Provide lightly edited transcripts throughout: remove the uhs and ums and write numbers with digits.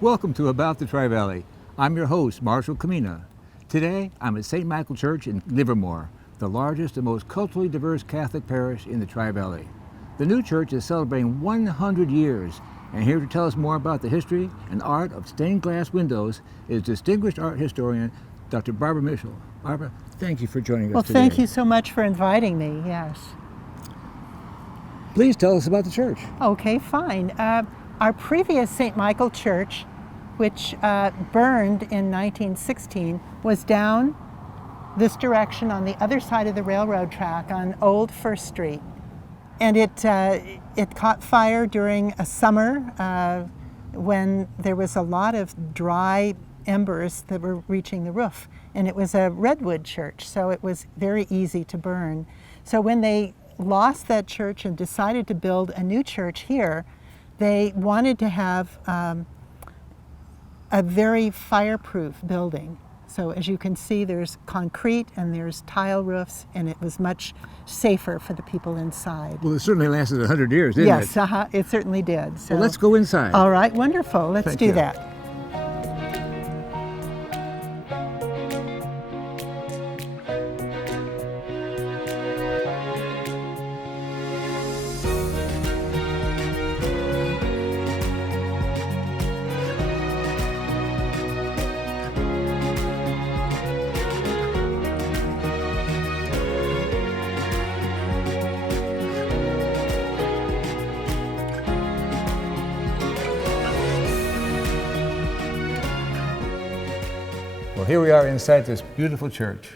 Welcome to About the Tri-Valley. I'm your host, Marshall Kamena. Today, I'm at St. Michael Church in Livermore, the largest and most culturally diverse Catholic parish in the Tri-Valley. The new church is celebrating 100 years, and here to tell us more about the history and art of stained glass windows is distinguished art historian, Dr. Barbara Mitchell. Barbara, thank you for joining us today. Well, thank you so much for inviting me, yes. Please tell us about the church. Okay, fine. Our previous St. Michael Church, which burned in 1916, was down this direction on the other side of the railroad track on Old First Street. And it caught fire during a summer when there was a lot of dry embers that were reaching the roof. And it was a redwood church, so it was very easy to burn. So when they lost that church and decided to build a new church here, they wanted to have a very fireproof building. So as you can see, there's concrete and there's tile roofs, and it was much safer for the people inside. Well, it certainly lasted 100 years, didn't it? Yes, it certainly did. So, well, let's go inside. All right, wonderful. Let's do that. Well, here we are inside this beautiful church.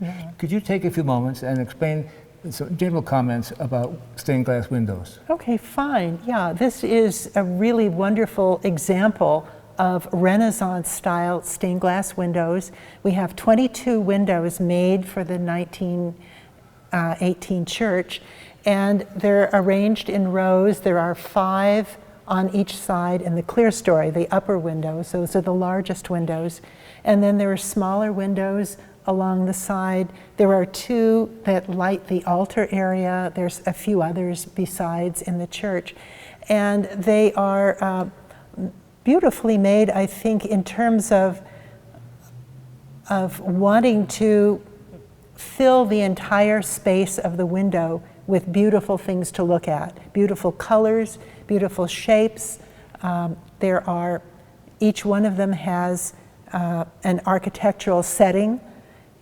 Yeah. Could you take a few moments and explain some general comments about stained glass windows? Okay, fine. Yeah, this is a really wonderful example of Renaissance-style stained glass windows. We have 22 windows made for the 1918 church, and they're arranged in rows. There are 5 on each side in the clerestory, the upper windows. Those are the largest windows. And then there are smaller windows along the side. There are 2 that light the altar area. There's a few others besides in the church. And they are beautifully made, I think, in terms of wanting to fill the entire space of the window with beautiful things to look at. Beautiful colors, beautiful shapes. Each one of them has an architectural setting,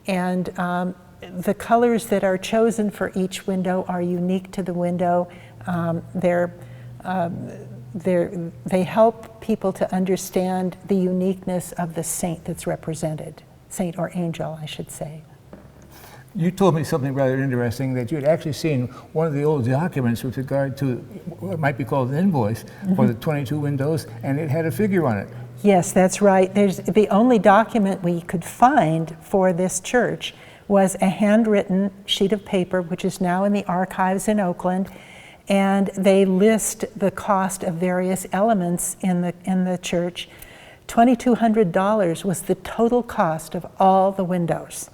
and the colors that are chosen for each window are unique to the window. They help people to understand the uniqueness of the saint that's represented, saint or angel, I should say. You told me something rather interesting, that you had actually seen one of the old documents with regard to what might be called an invoice for the 22 windows, and it had a figure on it. Yes, that's right. The only document we could find for this church was a handwritten sheet of paper, which is now in the archives in Oakland, and they list the cost of various elements in the church. $2,200 was the total cost of all the windows.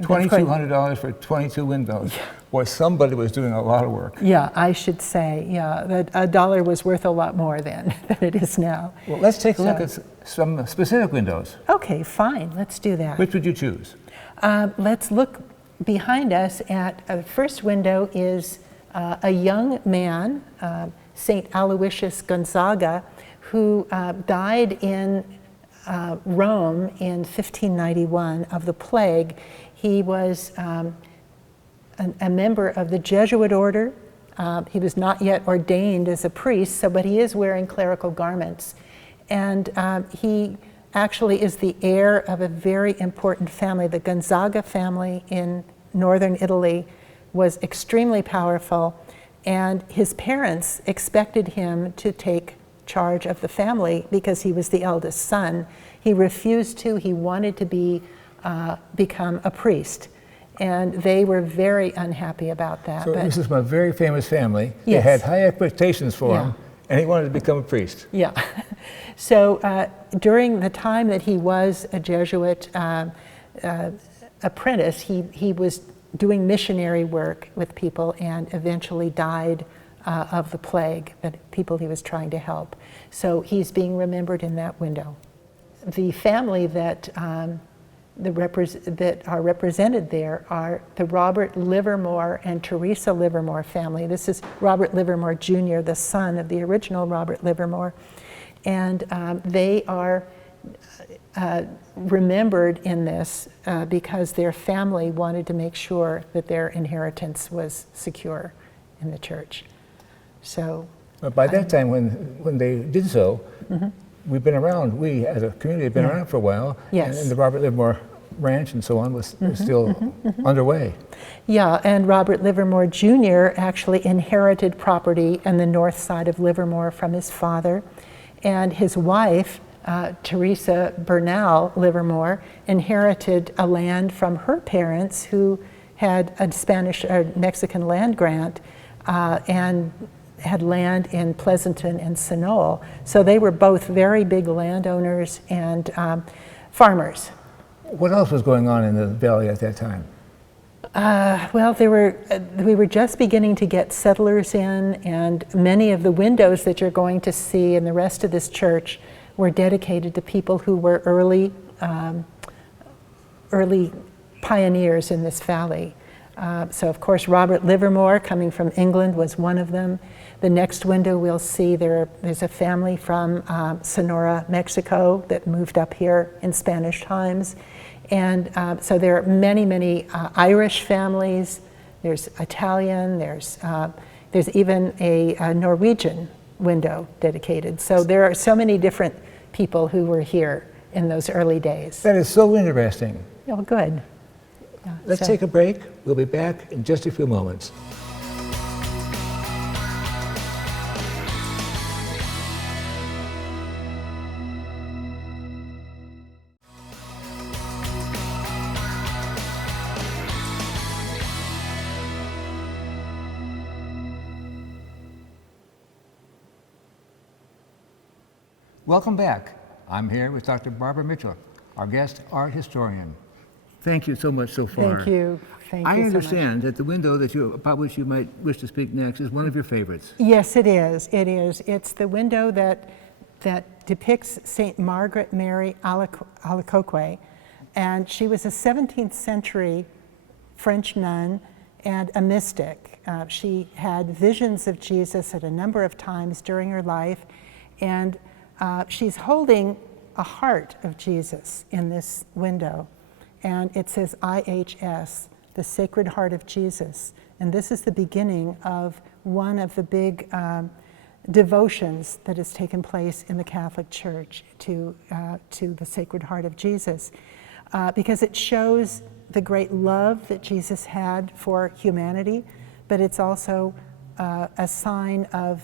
$2,200 for 22 windows. Yeah. Boy, somebody was doing a lot of work. Yeah, I should say, yeah, that a dollar was worth a lot more then than it is now. Well, let's take a look at some specific windows. Okay, fine, let's do that. Which would you choose? Let's look behind us at the first window is a young man, St. Aloysius Gonzaga, who died in Rome in 1591 of the plague. He was a member of the Jesuit order. He was not yet ordained as a priest, but he is wearing clerical garments. And he actually is the heir of a very important family. The Gonzaga family in northern Italy was extremely powerful, and his parents expected him to take charge of the family because he was the eldest son. He refused to. He wanted to become a priest, and they were very unhappy about that. So this is a very famous family. Yes. They had high expectations for him, and he wanted to become a priest. Yeah. So during the time that he was a Jesuit apprentice, he was doing missionary work with people and eventually died of the plague, the people he was trying to help. So he's being remembered in that window. The family that that are represented there are the Robert Livermore and Teresa Livermore family. This is Robert Livermore Jr., the son of the original Robert Livermore. And they are remembered in this because their family wanted to make sure that their inheritance was secure in the church. So, but by that time, when they did so, we've been around. We, as a community, have been around for a while. Yes. And the Robert Livermore Ranch and so on was still underway. Yeah, and Robert Livermore Jr. actually inherited property on the north side of Livermore from his father, and his wife, Teresa Bernal Livermore, inherited a land from her parents who had a Spanish or Mexican land grant and had land in Pleasanton and Centennial. So they were both very big landowners and farmers. What else was going on in the valley at that time? Well, we were just beginning to get settlers in, and many of the windows that you're going to see in the rest of this church were dedicated to people who were early pioneers in this valley. So of course Robert Livermore, coming from England, was one of them. The next window we'll see there's a family from Sonora, Mexico that moved up here in Spanish times. And so there are many, many Irish families. There's Italian, there's even a Norwegian window dedicated. So there are so many different people who were here in those early days. That is so interesting. Oh, good. Yeah, Let's take a break. We'll be back in just a few moments. Welcome back. I'm here with Dr. Barbara Mitchell, our guest art historian. Thank you so much so far. Thank you. Thank you I so understand that the window about which you might wish to speak next is one of your favorites. Yes, it is. It is. It's the window that depicts Saint Margaret Mary Alacoque, and she was a 17th century French nun and a mystic. She had visions of Jesus at a number of times during her life, and she's holding a heart of Jesus in this window, and it says IHS, the Sacred Heart of Jesus. And this is the beginning of one of the big devotions that has taken place in the Catholic Church to the Sacred Heart of Jesus, because it shows the great love that Jesus had for humanity, but it's also a sign of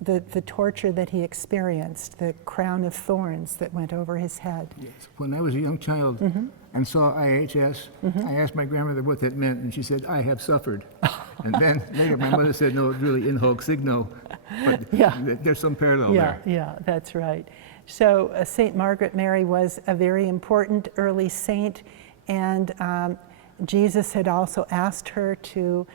the torture that he experienced, the crown of thorns that went over his head. Yes. When I was a young child and saw IHS, I asked my grandmother what that meant, and she said, "I have suffered." And then later my mother said, "No, it's really in hoc signo." But there's some parallel there. Yeah, that's right. So Saint Margaret Mary was a very important early saint, and Jesus had also asked her to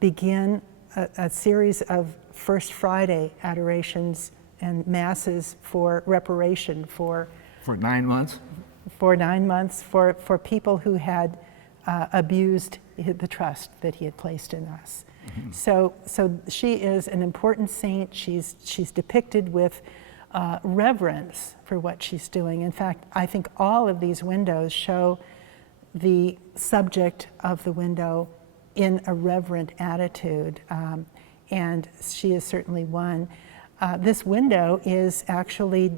begin a series of First Friday adorations and masses for reparation for 9 months? For 9 months for people who had abused the trust that he had placed in us. So she is an important saint. She's depicted with reverence for what she's doing. In fact, I think all of these windows show the subject of the window in a reverent attitude, and she is certainly one. This window is actually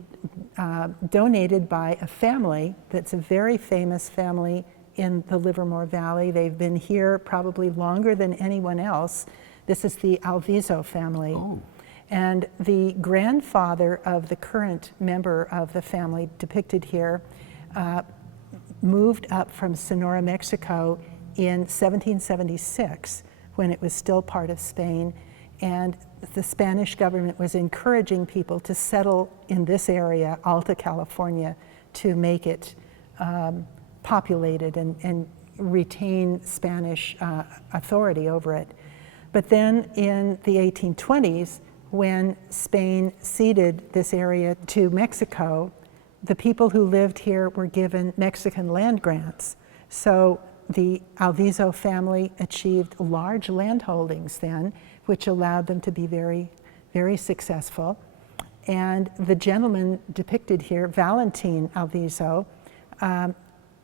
donated by a family that's a very famous family in the Livermore Valley. They've been here probably longer than anyone else. This is the Alviso family. Oh. And the grandfather of the current member of the family depicted here moved up from Sonora, Mexico in 1776 when it was still part of Spain, and the Spanish government was encouraging people to settle in this area, Alta California, to make it populated and retain Spanish authority over it. But then in the 1820s, when Spain ceded this area to Mexico, the people who lived here were given Mexican land grants. So the Alviso family achieved large land holdings then, which allowed them to be very, very successful. And the gentleman depicted here, Valentin Alviso,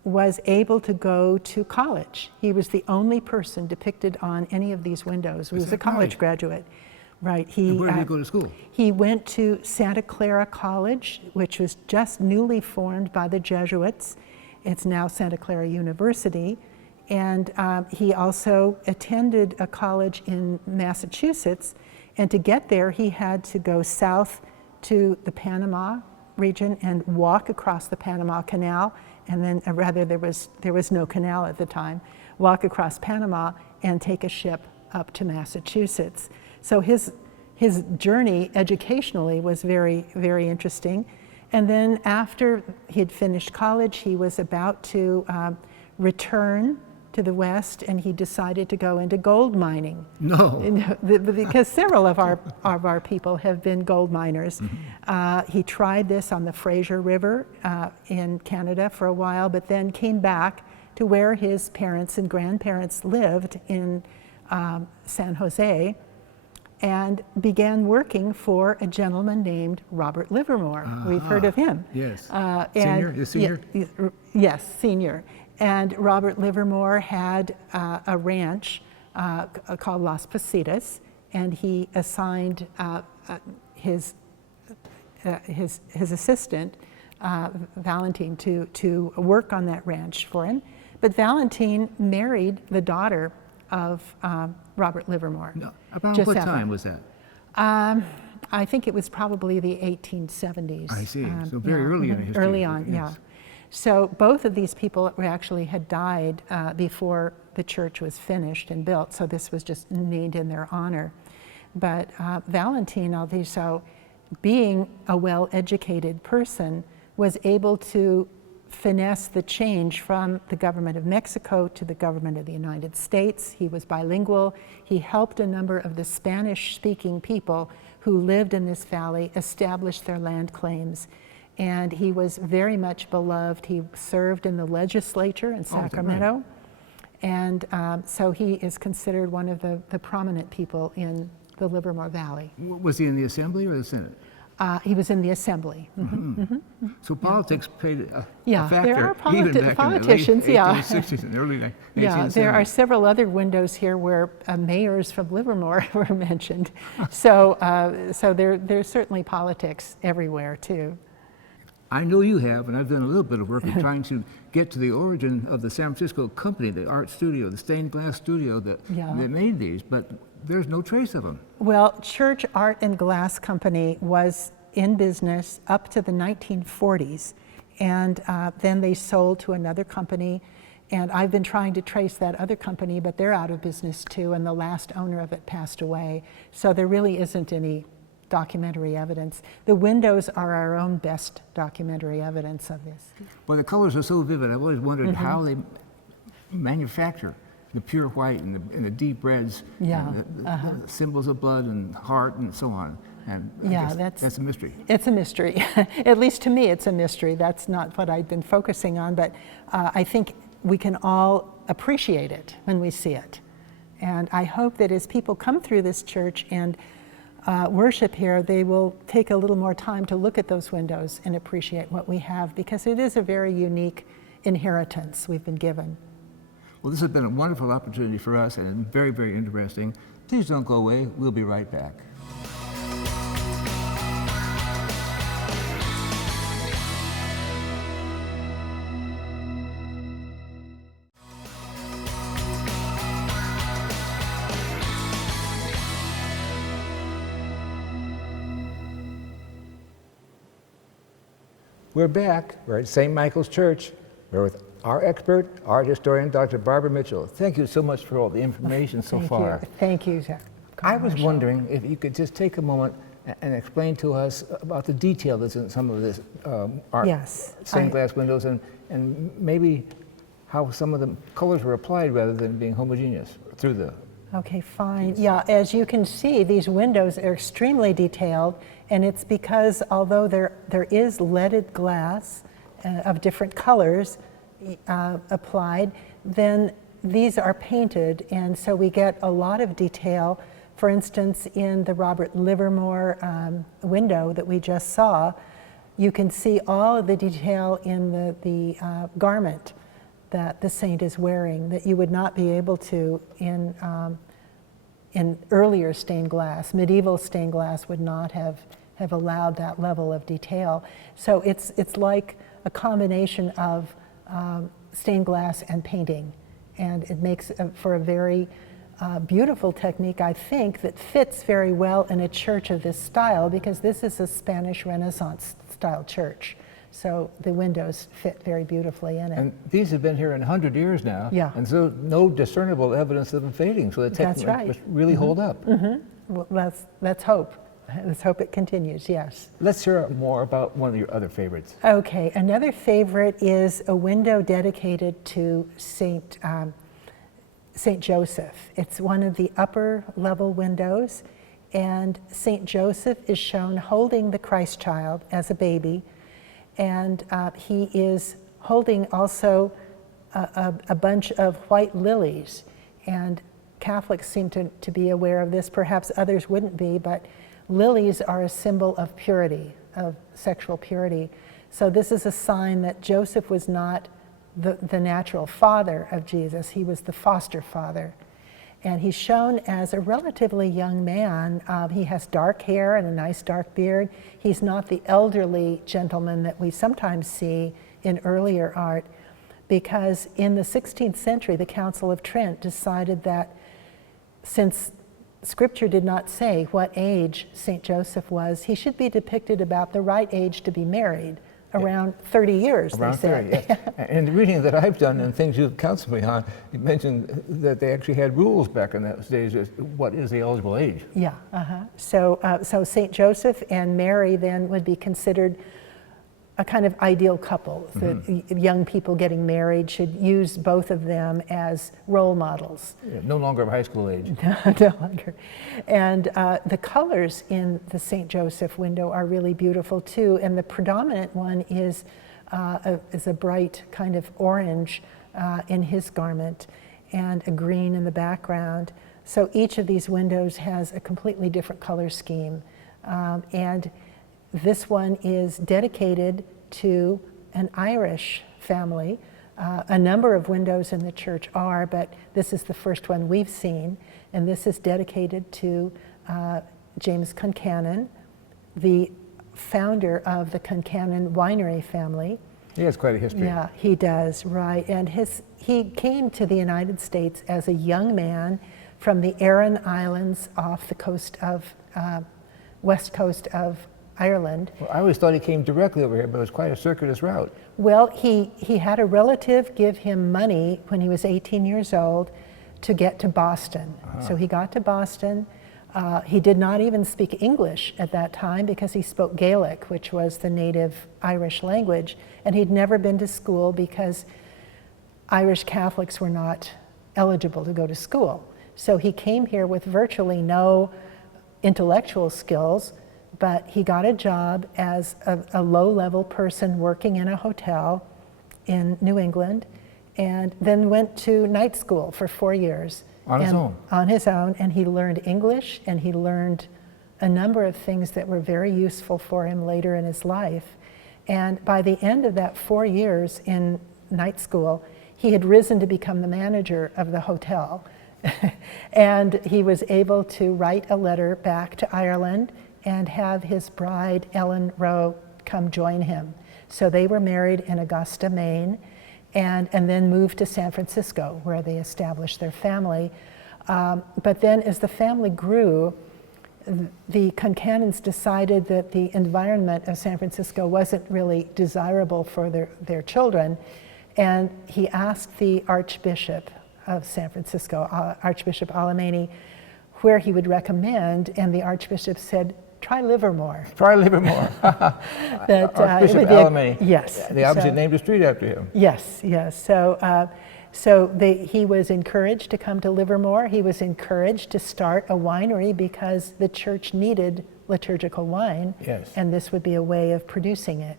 was able to go to college. He was the only person depicted on any of these windows who was a college graduate. Right. Where did he go to school? He went to Santa Clara College, which was just newly formed by the Jesuits. It's now Santa Clara University. And he also attended a college in Massachusetts. And to get there, he had to go south to the Panama region and walk across the Panama Canal. And then, rather, there was no canal at the time, walk across Panama and take a ship up to Massachusetts. So his journey educationally was very, very interesting. And then after he had finished college, he was about to return to the West, and he decided to go into gold mining. No. Because several of our people have been gold miners. Mm-hmm. He tried this on the Fraser River in Canada for a while, but then came back to where his parents and grandparents lived in San Jose, and began working for a gentleman named Robert Livermore. We've heard of him. Yes. Senior? Yes, senior. And Robert Livermore had a ranch called Las Positas, and he assigned his assistant, Valentin, to work on that ranch for him. But Valentin married the daughter of Robert Livermore. No. About Giuseppe. what time was that? I think it was probably the 1870s. I see. So very early in the history. Early on, yes. yeah. So both of these people actually had died before the church was finished and built, so this was just named in their honor. But Valentin Alviso, being a well-educated person, was able to finesse the change from the government of Mexico to the government of the United States. He was bilingual. He helped a number of the Spanish-speaking people who lived in this valley establish their land claims. And he was very much beloved. He served in the legislature in Sacramento. And so he is considered one of the prominent people in the Livermore Valley. Was he in the Assembly or the Senate? He was in the Assembly. Mm-hmm. Mm-hmm. So politics played a factor. There are even back politicians, in the late 1860s and early 1970s. Yeah, there are several other windows here where mayors from Livermore were mentioned. So there's certainly politics everywhere too. I know you have, and I've done a little bit of work in trying to get to the origin of the San Francisco company, the art studio, the stained glass studio that made these, but there's no trace of them. Well, Church Art and Glass Company was in business up to the 1940s, and then they sold to another company, and I've been trying to trace that other company, but they're out of business too, and the last owner of it passed away, so there really isn't any documentary evidence. The windows are our own best documentary evidence of this. Well, the colors are so vivid. I've always wondered how they manufacture the pure white and the deep reds, and the symbols of blood and heart and so on. And that's a mystery. It's a mystery. At least to me, it's a mystery. That's not what I've been focusing on, but I think we can all appreciate it when we see it. And I hope that as people come through this church and worship here, they will take a little more time to look at those windows and appreciate what we have, because it is a very unique inheritance we've been given. Well, this has been a wonderful opportunity for us and very, very interesting. Please don't go away. We'll be right back. We're back. We're at St. Michael's Church. We're with our expert, art historian, Dr. Barbara Mitchell. Thank you so much for all the information so far. Thank you, Jack. I was wondering if you could just take a moment and explain to us about the detail that's in some of this art, stained glass windows, and maybe how some of the colors were applied rather than being homogeneous through the Okay, fine. Yeah, as you can see, these windows are extremely detailed, and it's because although there is leaded glass of different colors applied, then these are painted, and so we get a lot of detail. For instance, in the Robert Livermore window that we just saw, you can see all of the detail in the garment that the saint is wearing that you would not be able to in earlier stained glass. Medieval stained glass would not have allowed that level of detail. So it's like a combination of stained glass and painting, and it makes for a very beautiful technique, I think, that fits very well in a church of this style, because this is a Spanish Renaissance style church. So the windows fit very beautifully in it. And these have been here in 100 years now. Yeah. And so no discernible evidence of them fading. So the technique must really hold up. Well, let's hope. Let's hope it continues, yes. Let's hear more about one of your other favorites. Okay, another favorite is a window dedicated to Saint Joseph. It's one of the upper level windows, and Saint Joseph is shown holding the Christ child as a baby, and he is holding also a bunch of white lilies, and Catholics seem to be aware of this, perhaps others wouldn't be, but lilies are a symbol of purity, of sexual purity. So this is a sign that Joseph was not the natural father of Jesus, he was the foster father. And he's shown as a relatively young man. He has dark hair and a nice dark beard. He's not the elderly gentleman that we sometimes see in earlier art, because in the 16th century, the Council of Trent decided that since Scripture did not say what age St. Joseph was, he should be depicted about the right age to be married, around 30 years, around they said. 30, yes. And the reading that I've done and things you've counseled me on, you mentioned that they actually had rules back in those days as to what is the eligible age. Yeah, so St. Joseph and Mary then would be considered a kind of ideal couple. The young people getting married should use both of them as role models. Yeah, no longer of high school age. No longer. And the colors in the St. Joseph window are really beautiful too, and the predominant one is a bright kind of orange in his garment and a green in the background. So each of these windows has a completely different color scheme. And this one is dedicated to an Irish family. A number of windows in the church are, but this is the first one we've seen, and this is dedicated to James Concannon, the founder of the Concannon winery family. He has quite a history. Yeah, he does, right. And he came to the United States as a young man from the Aran Islands off the coast of, west coast of Ireland. Well, I always thought he came directly over here, but it was quite a circuitous route. Well, he had a relative give him money when he was 18 years old to get to Boston. So he got to Boston. He did not even speak English at that time because he spoke Gaelic, which was the native Irish language, and he'd never been to school because Irish Catholics were not eligible to go to school. So he came here with virtually no intellectual skills, but he got a job as a low-level person working in a hotel in New England, and then went to night school for 4 years. On his own? On his own, and he learned English, and he learned a number of things that were very useful for him later in his life. And by the end of that 4 years in night school, he had risen to become the manager of the hotel. And he was able to write a letter back to Ireland and have his bride, Ellen Rowe, come join him. So they were married in Augusta, Maine, and then moved to San Francisco, where they established their family. But then as the family grew, the Concannons decided that the environment of San Francisco wasn't really desirable for their children, and he asked the Archbishop of San Francisco, Archbishop Alemany, where he would recommend, and the Archbishop said, try Livermore. Try Livermore. That, Archbishop it would be Alemany. Yes. They obviously named a street after him. Yes, yes. So He was encouraged to come to Livermore. He was encouraged to start a winery because the church needed liturgical wine, Yes. and this would be a way of producing it.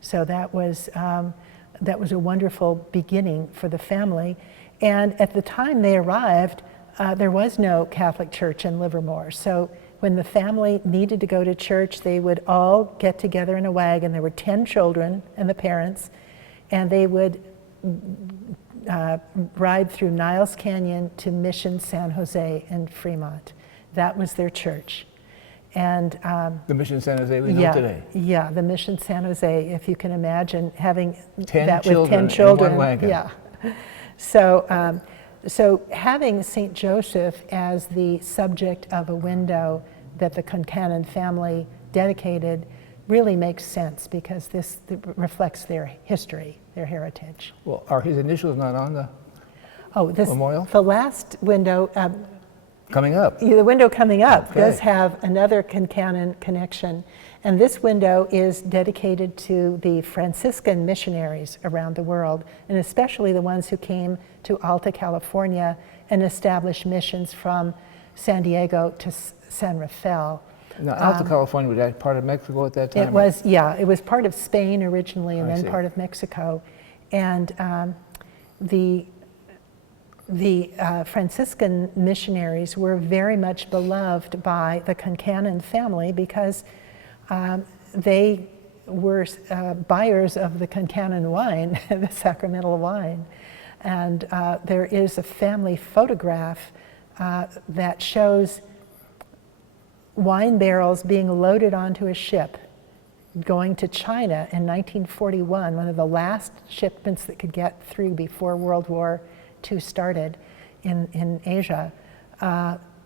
So that was a wonderful beginning for the family. And at the time they arrived, there was no Catholic church in Livermore. So when the family needed to go to church, they would all get together in a wagon. There were 10 children and the parents, and they would ride through Niles Canyon to Mission San Jose in Fremont. That was their church. And The Mission San Jose we know today. Yeah, the Mission San Jose, if you can imagine having 10 that children with 10 in children. one wagon. Yeah. So having St. Joseph as the subject of a window that the Concannon family dedicated really makes sense because this reflects their history, their heritage. Well, are his initials not on the This memorial? the last window, Coming up? the window coming up Okay. does have another Concannon connection. And this window is dedicated to the Franciscan missionaries around the world, and especially the ones who came to Alta California and established missions from San Diego to San Rafael. Now, Alta California, was that part of Mexico at that time? It was, yeah, it was part of Spain originally and I then see. part of Mexico. And the Franciscan missionaries were very much beloved by the Concannon family because they were buyers of the Concannon wine, the sacramental wine. And there is a family photograph that shows wine barrels being loaded onto a ship going to China in 1941, one of the last shipments that could get through before World War II started in Asia,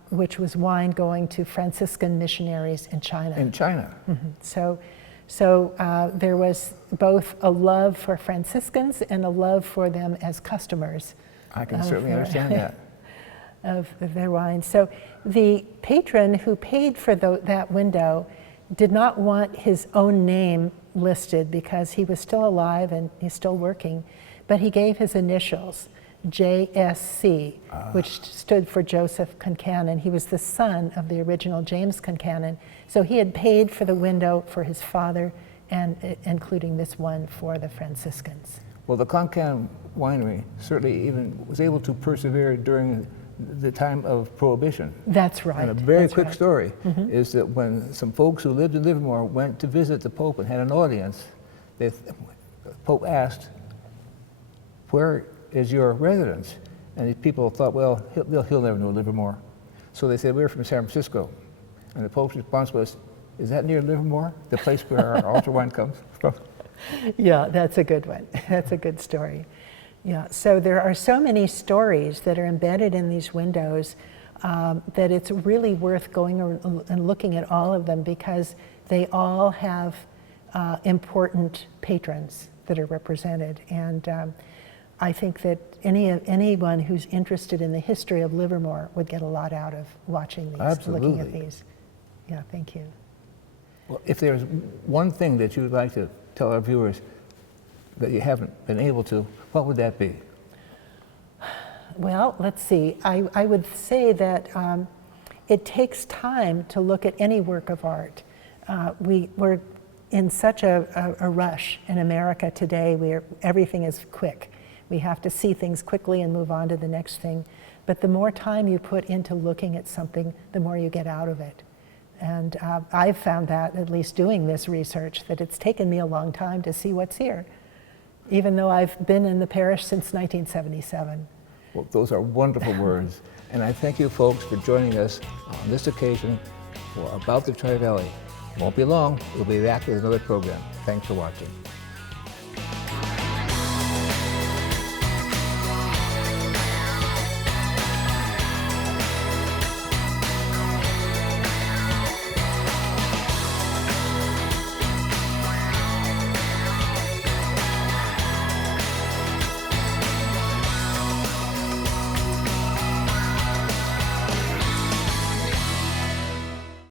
which was wine going to Franciscan missionaries in China. In China? So there was both a love for Franciscans and a love for them as customers. I can certainly understand that. Of their wine. So the patron who paid for that window did not want his own name listed because he was still alive and he's still working, but he gave his initials, JSC, which stood for Joseph Concannon. He was the son of the original James Concannon. So he had paid for the window for his father and including this one for the Franciscans. Well, the Concannon winery certainly even was able to persevere during the time of Prohibition. That's right. And a very That's quick right. story is that when some folks who lived in Livermore went to visit the Pope and had an audience, the Pope asked, "Where is your residence?" And the people thought, well, he'll never know Livermore. So they said, "We're from San Francisco." And the Pope's response was, "Is that near Livermore, the place where our altar wine comes from?" Yeah, that's a good one. That's a good story. Yeah, so there are so many stories that are embedded in these windows that it's really worth going and looking at all of them because they all have important patrons that are represented. And I think that anyone who's interested in the history of Livermore would get a lot out of watching these, looking at Absolutely. these. Yeah, thank you. Well, if there's one thing that you'd like to tell our viewers that you haven't been able to, what would that be? Well, let's see. I would say that it takes time to look at any work of art. We're in such a rush in America today where everything is quick. We have to see things quickly and move on to the next thing. But the more time you put into looking at something, the more you get out of it. And I've found that, at least doing this research, that it's taken me a long time to see what's here, even though I've been in the parish since 1977. Well, those are wonderful words. And I thank you folks for joining us on this occasion for About the Tri-Valley. Won't be long, we'll be back with another program. Thanks for watching.